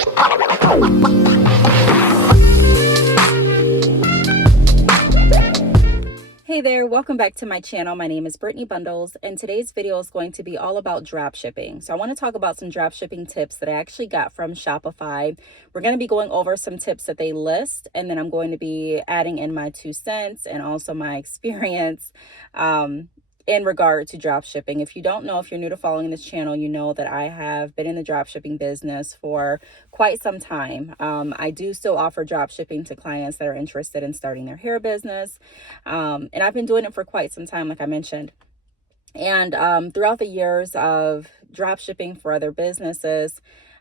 Hey there, welcome back to my channel. My name is Brittney Bundles, and today's video is going to be all about drop shipping. So I want to talk about some drop shipping tips that I actually got from Shopify. We're going to be going over some tips that they list, and then I'm going to be adding in my 2 cents and also my experience in regard to drop shipping. If you don't know, if you're new to following this channel, you know that I have been in the drop shipping business for quite some time. I do still offer drop shipping to clients that are interested in starting their hair business. And I've been doing it for quite some time, like I mentioned. And throughout the years of drop shipping for other businesses,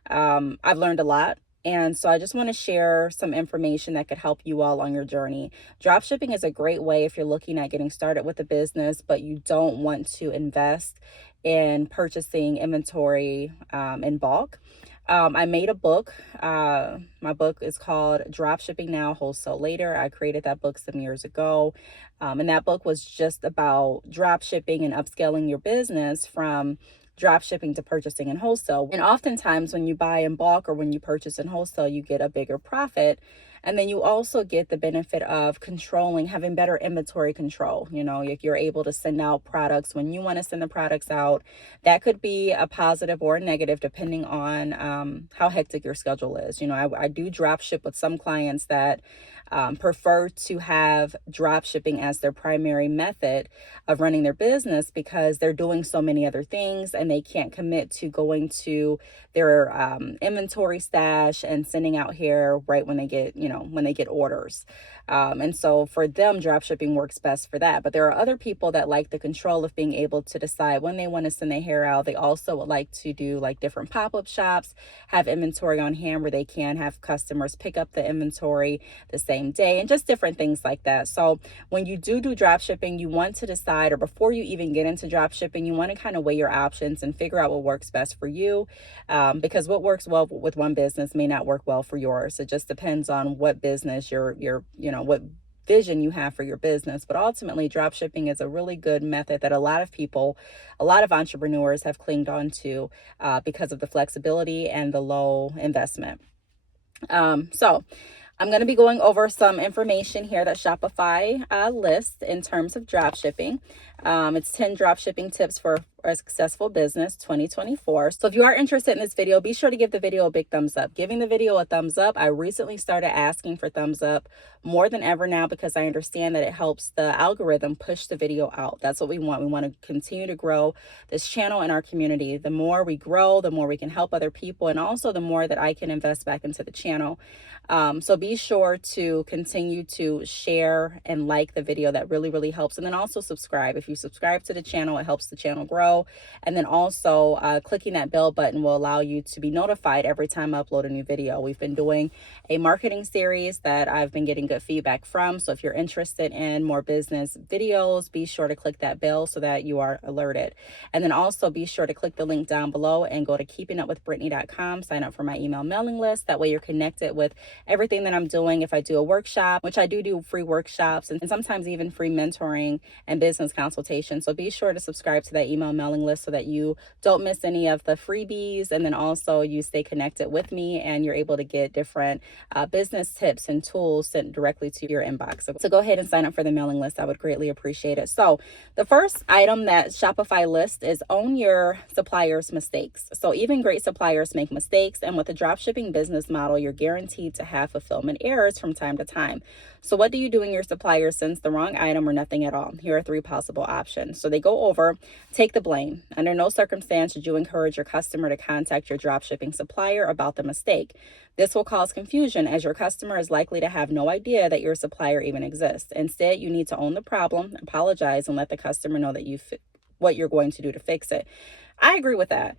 I've learned a lot. And so I just want to share some information that could help you all on your journey. Drop shipping is a great way if you're looking at getting started with a business, but you don't want to invest in purchasing inventory in bulk. I made a book. My book is called Drop Shipping Now, Wholesale Later. I created that book some years ago. And that book was just about drop shipping and upscaling your business from drop shipping to purchasing in wholesale. And oftentimes when you buy in bulk or when you purchase in wholesale, you get a bigger profit. And then you also get the benefit of having better inventory control. You know, if you're able to send out products when you want to send the products out, that could be a positive or a negative depending on how hectic your schedule is. You know, I do drop ship with some clients that prefer to have drop shipping as their primary method of running their business because they're doing so many other things and they can't commit to going to their inventory stash and sending out hair right when they get, when they get orders. And so for them, drop shipping works best for that. But there are other people that like the control of being able to decide when they want to send their hair out. They also would like to do like different pop-up shops, have inventory on hand where they can have customers pick up the inventory the same day and just different things like that. So when you do drop shipping, you want to decide, or before you even get into drop shipping, you want to kind of weigh your options and figure out what works best for you. Because what works well with one business may not work well for yours. It just depends on what business what vision you have for your business. But ultimately, drop shipping is a really good method that a lot of entrepreneurs have clinged on to because of the flexibility and the low investment. So I'm going to be going over some information here that Shopify lists in terms of drop shipping. It's 10 drop shipping tips for a successful business 2024. So if you are interested in this video, be sure to give the video a big thumbs up. Giving the video a thumbs up, I recently started asking for thumbs up more than ever now because I understand that it helps the algorithm push the video out. That's what we want. We want to continue to grow this channel and our community. The more we grow, the more we can help other people, and also the more that I can invest back into the channel. So be sure to continue to share and like the video. That really, really helps. And then also subscribe. If you subscribe to the channel, it helps the channel grow. And then also clicking that bell button will allow you to be notified every time I upload a new video. We've been doing a marketing series that I've been getting good feedback from. So if you're interested in more business videos, be sure to click that bell so that you are alerted. And then also be sure to click the link down below and go to keepingupwithbrittney.com, sign up for my email mailing list. That way you're connected with everything that I'm doing. If I do a workshop, which I do free workshops and sometimes even free mentoring and business consultation. So be sure to subscribe to that email mailing list so that you don't miss any of the freebies. And then also you stay connected with me and you're able to get different business tips and tools sent directly to your inbox. So go ahead and sign up for the mailing list. I would greatly appreciate it. So the first item that Shopify lists is own your suppliers' mistakes. So even great suppliers make mistakes. And with a dropshipping business model, you're guaranteed to have fulfillment errors from time to time. So what do you do when your supplier sends the wrong item or nothing at all? Here are 3 possible options. So they go over, take the blame. Under no circumstance should you encourage your customer to contact your dropshipping supplier about the mistake. This will cause confusion as your customer is likely to have no idea that your supplier even exists. Instead, you need to own the problem, apologize, and let the customer know that what you're going to do to fix it. I agree with that.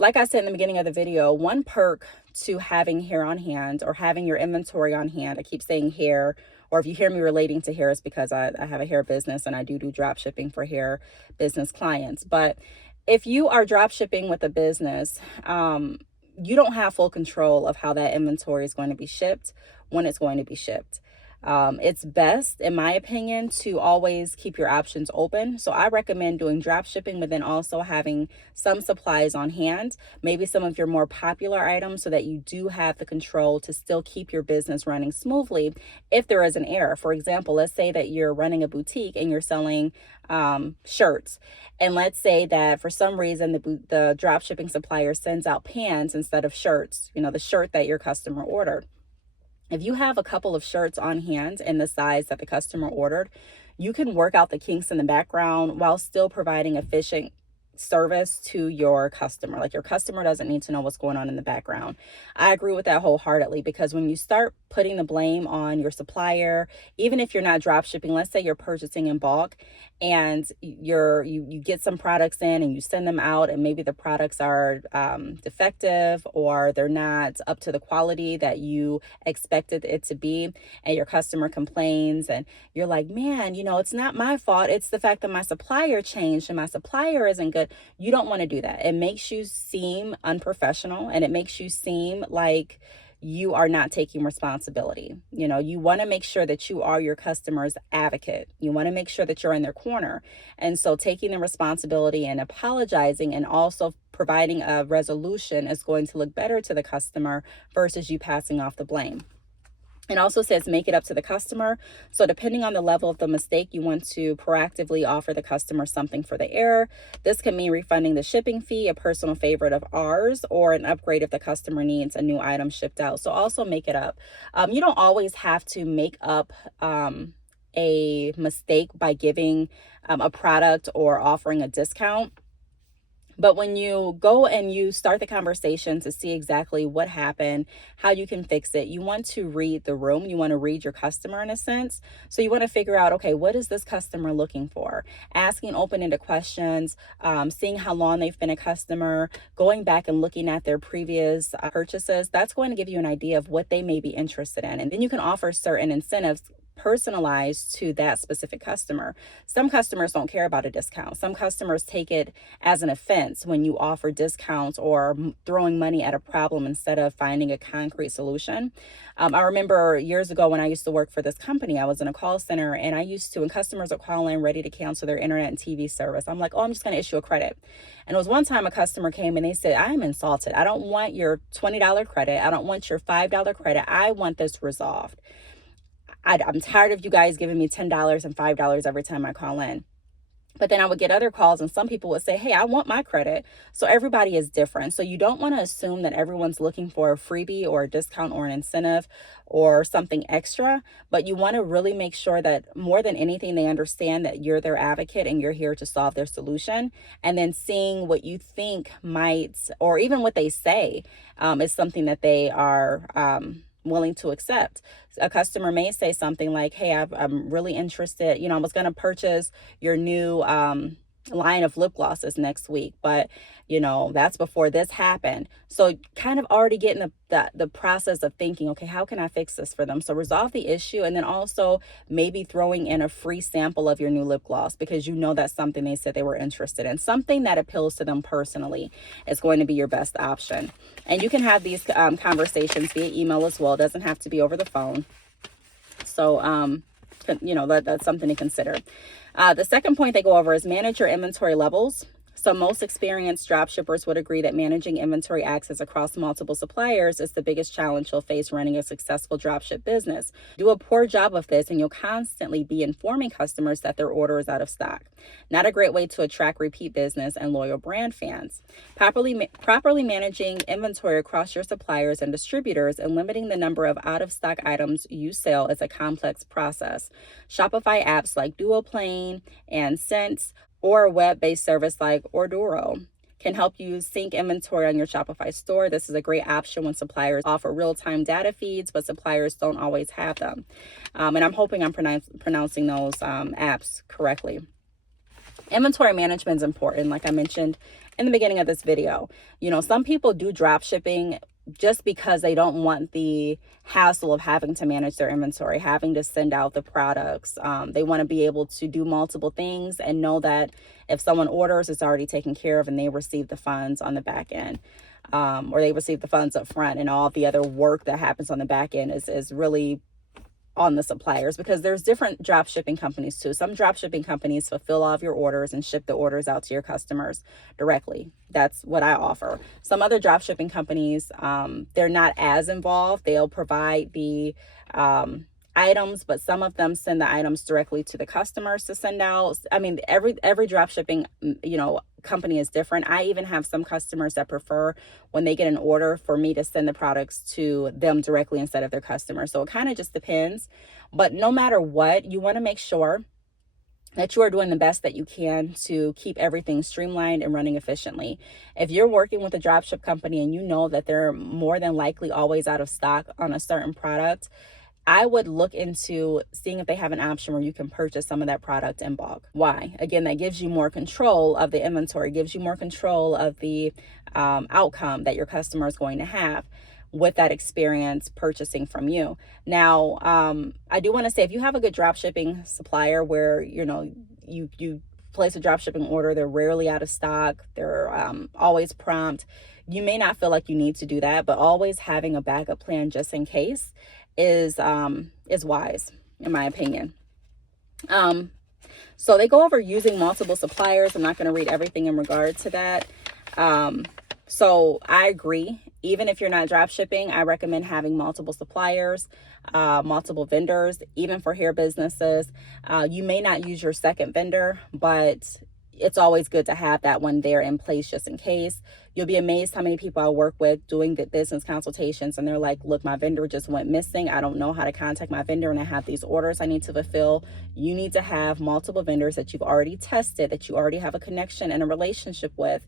Like I said in the beginning of the video, one perk to having hair on hand or having your inventory on hand, I keep saying hair, or if you hear me relating to hair, it's because I have a hair business and I do drop shipping for hair business clients. But if you are drop shipping with a business, you don't have full control of how that inventory is going to be shipped, when it's going to be shipped. It's best, in my opinion, to always keep your options open. So I recommend doing drop shipping, but then also having some supplies on hand, maybe some of your more popular items, so that you do have the control to still keep your business running smoothly if there is an error. For example, let's say that you're running a boutique and you're selling shirts. And let's say that for some reason the drop shipping supplier sends out pants instead of shirts, the shirt that your customer ordered. If you have a couple of shirts on hand in the size that the customer ordered, you can work out the kinks in the background while still providing efficient service to your customer. Like, your customer doesn't need to know what's going on in the background. I agree with that wholeheartedly, because when you start putting the blame on your supplier, even if you're not drop shipping, let's say you're purchasing in bulk and you get some products in and you send them out, and maybe the products are defective, or they're not up to the quality that you expected it to be, and your customer complains, and you're like, man, it's not my fault, it's the fact that my supplier changed and my supplier isn't good. You don't want to do that. It makes you seem unprofessional, and it makes you seem like you are not taking responsibility. You want to make sure that you are your customer's advocate. You want to make sure that you're in their corner. And so taking the responsibility and apologizing and also providing a resolution is going to look better to the customer versus you passing off the blame. It also says make it up to the customer. So depending on the level of the mistake, you want to proactively offer the customer something for the error. This can mean refunding the shipping fee, a personal favorite of ours, or an upgrade if the customer needs a new item shipped out. So also make it up. You don't always have to make up a mistake by giving a product or offering a discount. But when you go and you start the conversation to see exactly what happened, how you can fix it, you want to read the room. You want to read your customer in a sense. So you want to figure out, okay, what is this customer looking for? Asking open-ended questions, seeing how long they've been a customer, going back and looking at their previous purchases. That's going to give you an idea of what they may be interested in. And then you can offer certain incentives personalized to that specific customer. Some customers don't care about a discount. Some customers take it as an offense when you offer discounts or throwing money at a problem instead of finding a concrete solution. I remember years ago when I used to work for this company, I was in a call center, and when customers are calling ready to cancel their internet and TV service, I'm like, oh, I'm just going to issue a credit. And it was one time a customer came and they said, I am insulted. I don't want your $20 credit. I don't want your $5 credit. I want this resolved. I'm tired of you guys giving me $10 and $5 every time I call in. But then I would get other calls, and some people would say, hey, I want my credit. So everybody is different. So you don't want to assume that everyone's looking for a freebie or a discount or an incentive or something extra. But you want to really make sure that more than anything, they understand that you're their advocate and you're here to solve their solution. And then seeing what you think might, or even what they say, is something that they are willing to accept. A customer may say something like, hey, I'm really interested. I was going to purchase your new line of lip glosses next week, but that's before this happened. So kind of already getting the process of thinking, okay, how can I fix this for them? So resolve the issue, and then also maybe throwing in a free sample of your new lip gloss, because that's something they said they were interested in. Something that appeals to them personally is going to be your best option. And you can have these conversations via email as well. It doesn't have to be over the phone. So that's something to consider. The second point they go over is manage your inventory levels. So most experienced dropshippers would agree that managing inventory access across multiple suppliers is the biggest challenge you'll face running a successful dropship business. Do a poor job of this and you'll constantly be informing customers that their order is out of stock. Not a great way to attract repeat business and loyal brand fans. Properly managing inventory across your suppliers and distributors and limiting the number of out-of-stock items you sell is a complex process. Shopify apps like Duoplane and Sense, or a web-based service like Orduro can help you sync inventory on your Shopify store. This is a great option when suppliers offer real-time data feeds, but suppliers don't always have them. And I'm hoping I'm pronouncing those apps correctly. Inventory management is important, like I mentioned in the beginning of this video. Some people do drop shipping just because they don't want the hassle of having to manage their inventory, having to send out the products. They want to be able to do multiple things and know that if someone orders, it's already taken care of and they receive the funds on the back end, or they receive the funds up front, and all the other work that happens on the back end is really on the suppliers, because there's different drop shipping companies too. Some drop shipping companies fulfill all of your orders and ship the orders out to your customers directly. That's what I offer. Some other drop shipping companies, they're not as involved. They'll provide the items, but some of them send the items directly to the customers to send out. I mean, every drop shipping, company is different. I even have some customers that prefer, when they get an order, for me to send the products to them directly instead of their customers. So it kind of just depends. But no matter what, you want to make sure that you are doing the best that you can to keep everything streamlined and running efficiently. If you're working with a dropship company and you know that they're more than likely always out of stock on a certain product, I would look into seeing if they have an option where you can purchase some of that product in bulk. Why? Again, that gives you more control of the inventory, gives you more control of the outcome that your customer is going to have with that experience purchasing from you. Now, I do want to say, if you have a good drop shipping supplier where, you place a drop shipping order, they're rarely out of stock, they're always prompt, you may not feel like you need to do that, but always having a backup plan just in case is wise, in my opinion. So they go over using multiple suppliers. I'm not going to read everything in regard to that. So I agree. Even if you're not drop shipping, I recommend having multiple suppliers, multiple vendors, even for hair businesses. You may not use your second vendor, but it's always good to have that one there in place just in case. You'll be amazed how many people I work with doing the business consultations, and they're like, look, my vendor just went missing. I don't know how to contact my vendor, and I have these orders I need to fulfill. You need to have multiple vendors that you've already tested, that you already have a connection and a relationship with,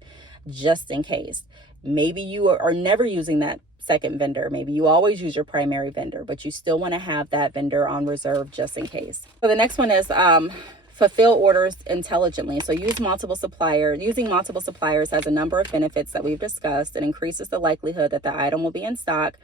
just in case. Maybe you are never using that second vendor. Maybe you always use your primary vendor, but you still want to have that vendor on reserve just in case. So the next one is fulfill orders intelligently. So using multiple suppliers has a number of benefits that we've discussed. It increases the likelihood that the item will be in stock,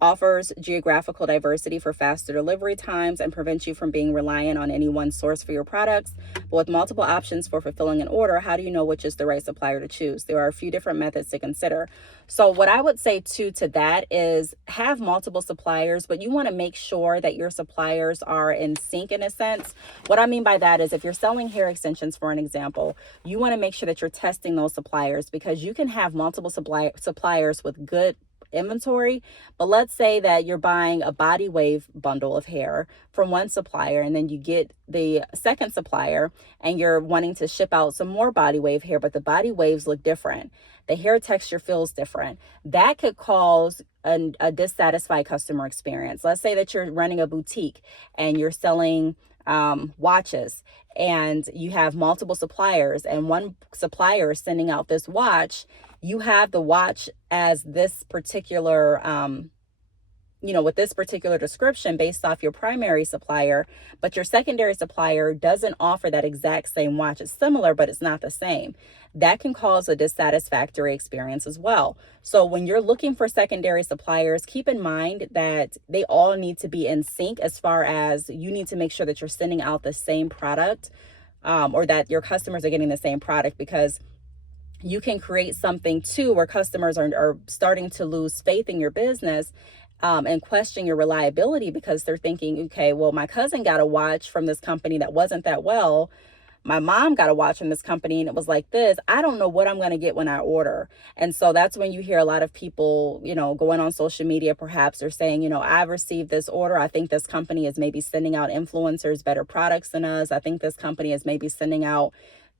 offers geographical diversity for faster delivery times, and prevents you from being reliant on any one source for your products. But with multiple options for fulfilling an order, how do you know which is the right supplier to choose? There are a few different methods to consider. So what I would say too to that is have multiple suppliers, but you want to make sure that your suppliers are in sync in a sense. What I mean by that is, if you're selling hair extensions, for an example, you want to make sure that you're testing those suppliers, because you can have multiple suppliers with good inventory. But let's say that you're buying a body wave bundle of hair from one supplier, and then you get the second supplier and you're wanting to ship out some more body wave hair, but the body waves look different, the hair texture feels different. That could cause a dissatisfied customer experience. Let's say that you're running a boutique and you're selling watches, and you have multiple suppliers, and one supplier is sending out this watch. You have the watch as this particular, with this particular description based off your primary supplier, but your secondary supplier doesn't offer that exact same watch. It's similar, but it's not the same. That can cause a dissatisfactory experience as well. So when you're looking for secondary suppliers, keep in mind that they all need to be in sync, as far as you need to make sure that you're sending out the same product, or that your customers are getting the same product, because you can create something too where customers are starting to lose faith in your business and question your reliability, because they're thinking, okay, well, my cousin got a watch from this company that wasn't that well. My mom got a watch from this company and it was like this. I don't know what I'm going to get when I order. And so that's when you hear a lot of people, going on social media, perhaps they're saying, I've received this order. I think this company is maybe sending out influencers better products than us. I think this company is maybe sending out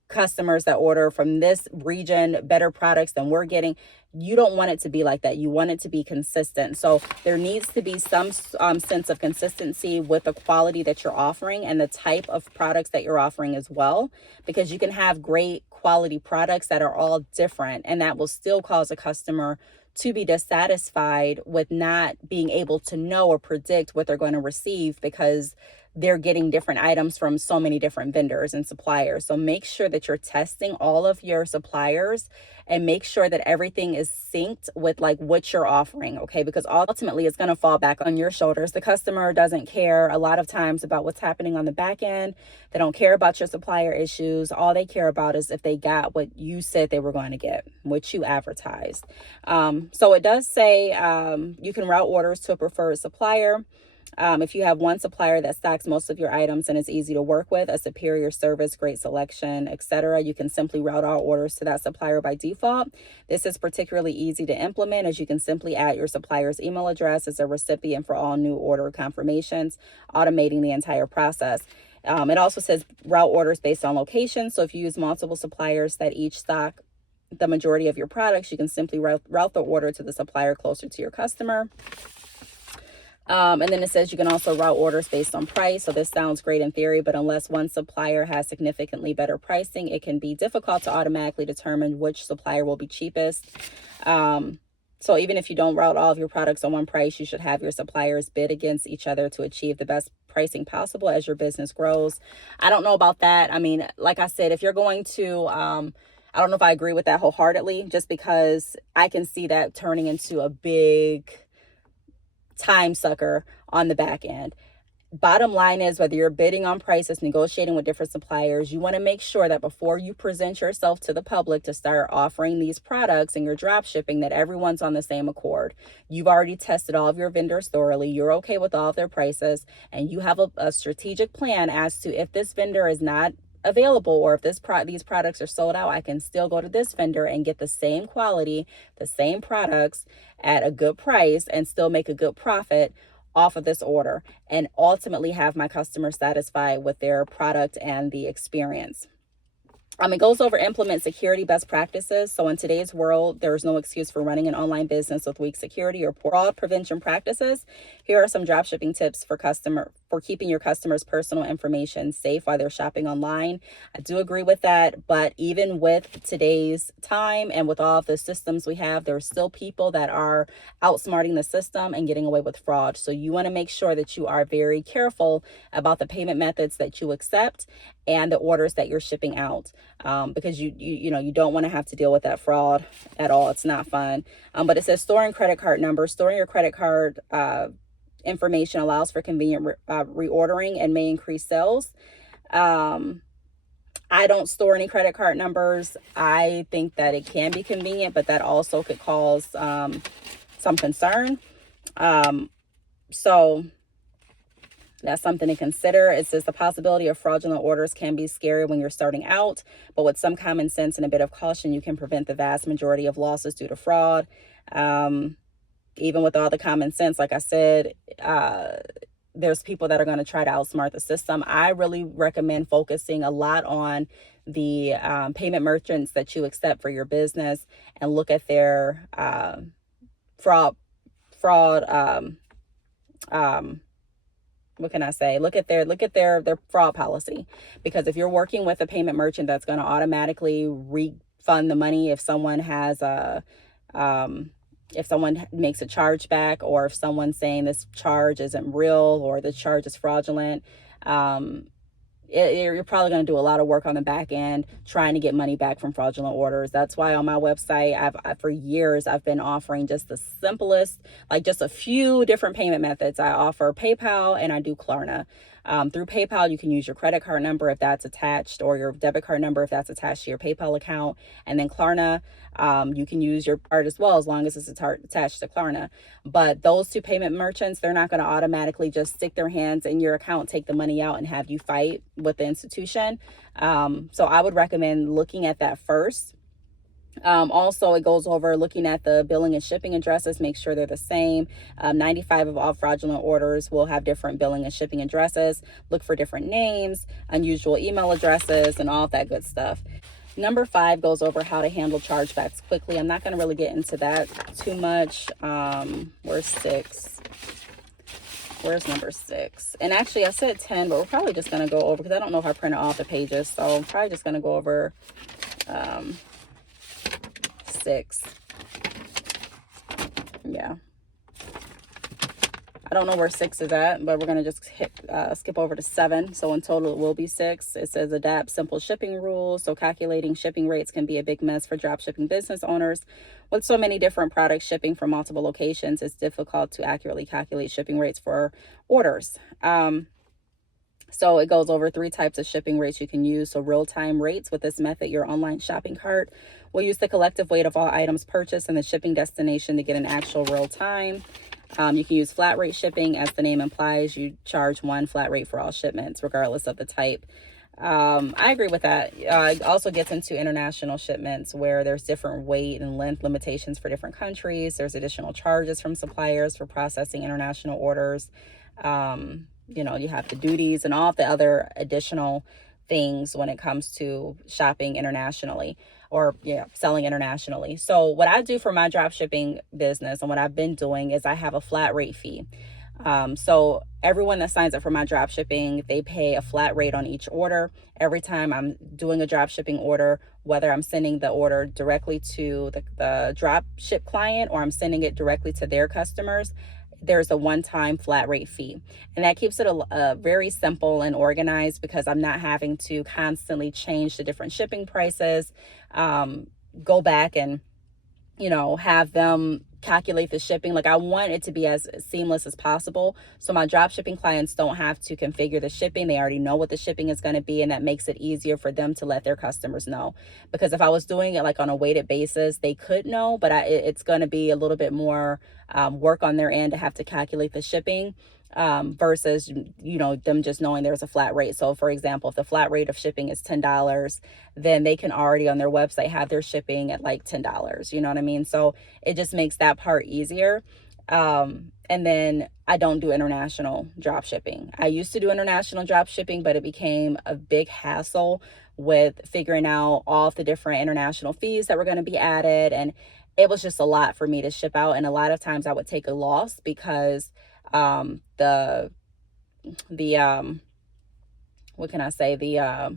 customers that order from this region better products than we're getting. You don't want it to be like that. You want it to be consistent. So there needs to be some sense of consistency with the quality that you're offering and the type of products that you're offering as well, because you can have great quality products that are all different, and that will still cause a customer to be dissatisfied with not being able to know or predict what they're going to receive, because they're getting different items from so many different vendors and suppliers. So make sure that you're testing all of your suppliers and make sure that everything is synced with like what you're offering, okay? Because ultimately it's going to fall back on your shoulders. The customer doesn't care a lot of times about what's happening on the back end. They don't care about your supplier issues. All they care about is if they got what you said they were going to get, what you advertised. So it does say you can route orders to a preferred supplier. If you have one supplier that stocks most of your items and is easy to work with, a superior service, great selection, etc., you can simply route all orders to that supplier by default. This is particularly easy to implement, as you can simply add your supplier's email address as a recipient for all new order confirmations, automating the entire process. It also says route orders based on location. So if you use multiple suppliers that each stock the majority of your products, you can simply route the order to the supplier closer to your customer. And then it says you can also route orders based on price. So this sounds great in theory, but unless one supplier has significantly better pricing, it can be difficult to automatically determine which supplier will be cheapest. So even if you don't route all of your products on one price, you should have your suppliers bid against each other to achieve the best pricing possible as your business grows. I don't know about that. I mean, like I said, if you're going to, I don't know if I agree with that wholeheartedly, just because I can see that turning into a big time sucker on the back end. Bottom line is, whether you're bidding on prices, negotiating with different suppliers, you want to make sure that before you present yourself to the public to start offering these products and your drop shipping, that everyone's on the same accord. You've already tested all of your vendors thoroughly. You're okay with all of their prices, and you have a strategic plan as to, if this vendor is not available, or if these products are sold out, I can still go to this vendor and get the same quality, the same products at a good price, and still make a good profit off of this order, and ultimately have my customers satisfied with their product and the experience. It goes over implement security best practices. So in today's world, there is no excuse for running an online business with weak security or fraud prevention practices. Here are some dropshipping tips for keeping your customers' personal information safe while they're shopping online. I do agree with that, but even with today's time and with all of the systems we have, there are still people that are outsmarting the system and getting away with fraud. So you want to make sure that you are very careful about the payment methods that you accept and the orders that you're shipping out, because you don't want to have to deal with that fraud at all. It's not fun. But it says storing credit card numbers. Storing your credit card information allows for convenient reordering and may increase sales. I don't store any credit card numbers. I think that it can be convenient, but that also could cause some concern. So that's something to consider. It says the possibility of fraudulent orders can be scary when you're starting out, but with some common sense and a bit of caution, you can prevent the vast majority of losses due to fraud. Even with all the common sense, like I said, there's people that are going to try to outsmart the system. I really recommend focusing a lot on the payment merchants that you accept for your business, and look at their what can I say? Look at their fraud policy, because if you're working with a payment merchant that's going to automatically refund the money if someone has if someone makes a chargeback, or if someone's saying this charge isn't real or the charge is fraudulent, you're probably going to do a lot of work on the back end trying to get money back from fraudulent orders. That's why on my website, for years, I've been offering just the simplest, like just a few different payment methods. I offer PayPal and I do Klarna. Through PayPal, you can use your credit card number if that's attached, or your debit card number if that's attached to your PayPal account. And then Klarna, you can use your card as well, as long as it's attached to Klarna. But those two payment merchants, they're not going to automatically just stick their hands in your account, take the money out, and have you fight with the institution. So I would recommend looking at that first. Also, it goes over looking at the billing and shipping addresses, make sure they're the same. 95 of all fraudulent orders will have different billing and shipping addresses. Look for different names, unusual email addresses, and all of that good stuff. Number 5 goes over how to handle chargebacks quickly. I'm not going to really get into that too much. Where's 6? Where's number 6? And actually, I said 10, but we're probably just going to go over, because I don't know if I printed off the pages. So I'm probably just going to go over 6. Yeah. I don't know where 6 is at, but we're going to just skip over to 7. So in total, it will be 6. It says adapt simple shipping rules. So calculating shipping rates can be a big mess for drop shipping business owners. With so many different products shipping from multiple locations, it's difficult to accurately calculate shipping rates for orders. So it goes over 3 types of shipping rates you can use. So real-time rates. With this method, your online shopping cart will use the collective weight of all items purchased and the shipping destination to get an actual real time. You can use flat rate shipping. As the name implies, you charge one flat rate for all shipments, regardless of the type. I agree with that. It also gets into international shipments where there's different weight and length limitations for different countries. There's additional charges from suppliers for processing international orders. You know, you have the duties and all of the other additional things when it comes to shopping internationally or selling internationally. So what I do for my drop shipping business and what I've been doing is I have a flat rate fee. So everyone that signs up for my drop shipping, they pay a flat rate on each order. Every time I'm doing a drop shipping order, whether I'm sending the order directly to the drop ship client or I'm sending it directly to their customers, there's a one-time flat rate fee. And that keeps it a very simple and organized because I'm not having to constantly change the different shipping prices, go back and, have them calculate the shipping. Like, I want it to be as seamless as possible. So my drop shipping clients don't have to configure the shipping. They already know what the shipping is going to be. And that makes it easier for them to let their customers know. Because if I was doing it like on a weighted basis, they could know, but it's going to be a little bit more work on their end to have to calculate the shipping. Versus, them just knowing there's a flat rate. So for example, if the flat rate of shipping is $10, then they can already on their website have their shipping at like $10. You know what I mean? So it just makes that part easier. And then I don't do international drop shipping. I used to do international drop shipping, but it became a big hassle with figuring out all of the different international fees that were going to be added. And it was just a lot for me to ship out. And a lot of times I would take a loss because the what can I say? The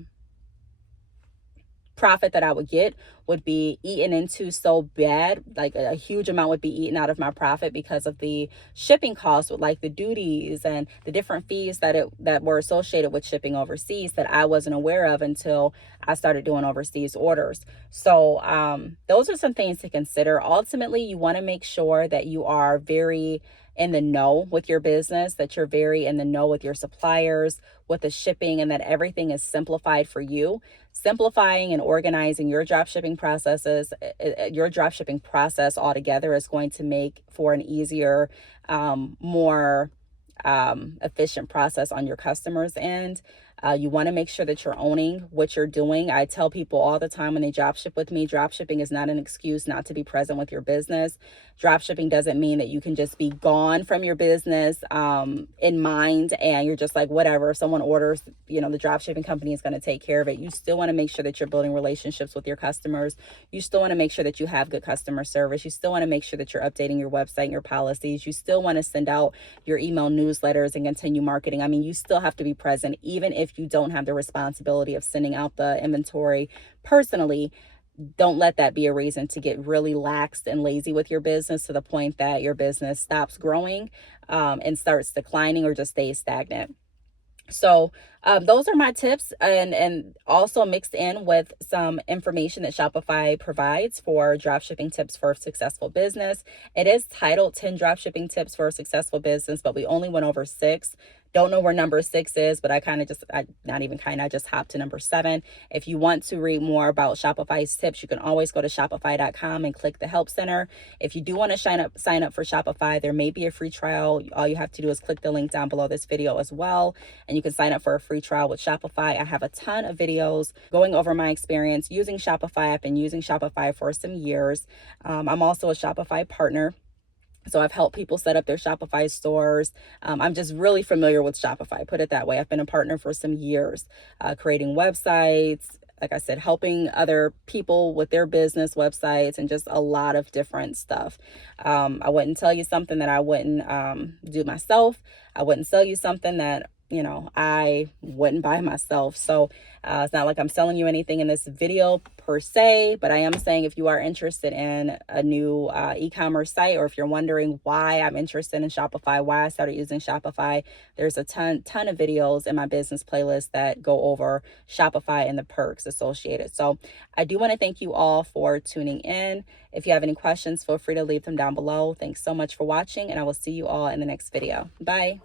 profit that I would get would be eaten into so bad, like a huge amount would be eaten out of my profit because of the shipping costs with like the duties and the different fees that were associated with shipping overseas that I wasn't aware of until I started doing overseas orders. So those are some things to consider. Ultimately, you want to make sure that you are very in the know with your business, that you're very in the know with your suppliers, with the shipping, and that everything is simplified for you. Simplifying and organizing your drop shipping processes, your drop shipping process altogether is going to make for an easier, more efficient process on your customers' end. You want to make sure that you're owning what you're doing. I tell people all the time when they drop ship with me, drop shipping is not an excuse not to be present with your business. Drop shipping doesn't mean that you can just be gone from your business in mind and you're just like, whatever, if someone orders, the drop shipping company is going to take care of it. You still want to make sure that you're building relationships with your customers. You still want to make sure that you have good customer service. You still want to make sure that you're updating your website and your policies. You still want to send out your email newsletters and continue marketing. I mean, you still have to be present, even if you don't have the responsibility of sending out the inventory personally. Don't let that be a reason to get really lax and lazy with your business to the point that your business stops growing and starts declining or just stays stagnant. So those are my tips, and also mixed in with some information that Shopify provides for dropshipping tips for a successful business. It is titled 10 dropshipping tips for a successful business, but we only went over 6. Don't know where number 6 is, but I just hopped to number 7. If you want to read more about Shopify's tips, you can always go to shopify.com and click the help center. If you do want to sign up for Shopify, there may be a free trial. All you have to do is click the link down below this video as well, and you can sign up for a free trial with Shopify. I have a ton of videos going over my experience using Shopify. I've been using Shopify for some years. I'm also a Shopify partner. So I've helped people set up their Shopify stores. I'm just really familiar with Shopify, put it that way. I've been a partner for some years, creating websites, like I said, helping other people with their business websites and just a lot of different stuff. I wouldn't tell you something that I wouldn't do myself. I wouldn't sell you something that I wouldn't buy myself. So it's not like I'm selling you anything in this video per se, but I am saying if you are interested in a new e-commerce site, or if you're wondering why I'm interested in Shopify, why I started using Shopify, there's a ton of videos in my business playlist that go over Shopify and the perks associated. So I do want to thank you all for tuning in. If you have any questions, feel free to leave them down below. Thanks so much for watching, and I will see you all in the next video. Bye.